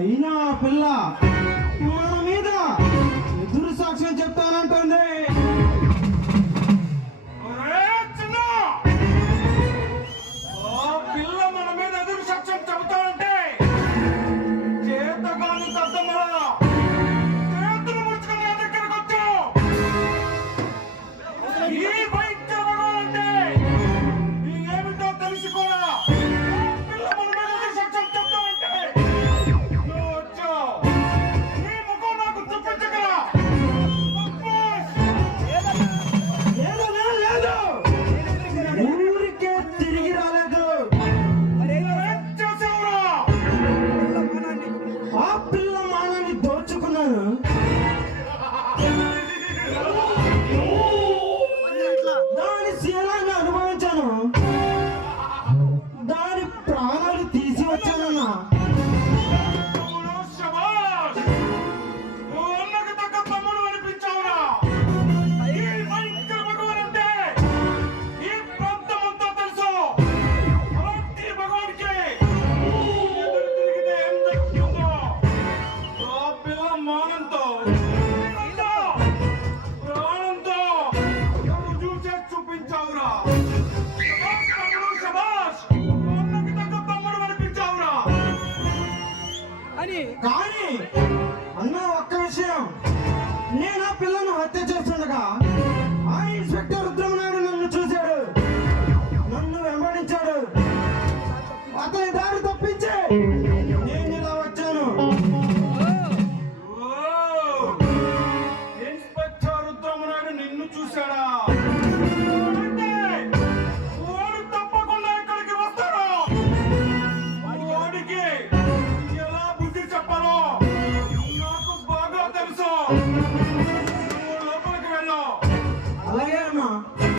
అయినా ఆ పిల్ల మన మీద ఎదురు సాక్ష్యం చెప్తానంటుంది. దాని శీలాన్ని అనుభవించాను, దాని ప్రాణాలు తీసి వచ్చానన్నా. కానీ అన్న ఒక్క విషయం, నేను ఆ పిల్లను హత్య చేస్తుండగా ఆ ఇన్స్పెక్టర్ రుద్రమనాయుడు నన్ను చూశాడు, నన్ను వెంబడించాడు. అతని దారి తప్పించి నేను ఇలా వచ్చాను. ఇన్స్పెక్టర్ రుద్రమనాయుడు నిన్ను చూశాడా? తప్పకుండా ఇక్కడికి వస్తాడు. వాడికి ఎలా బుద్ధి చెప్పాలో నాకు బాగా తెలుసు.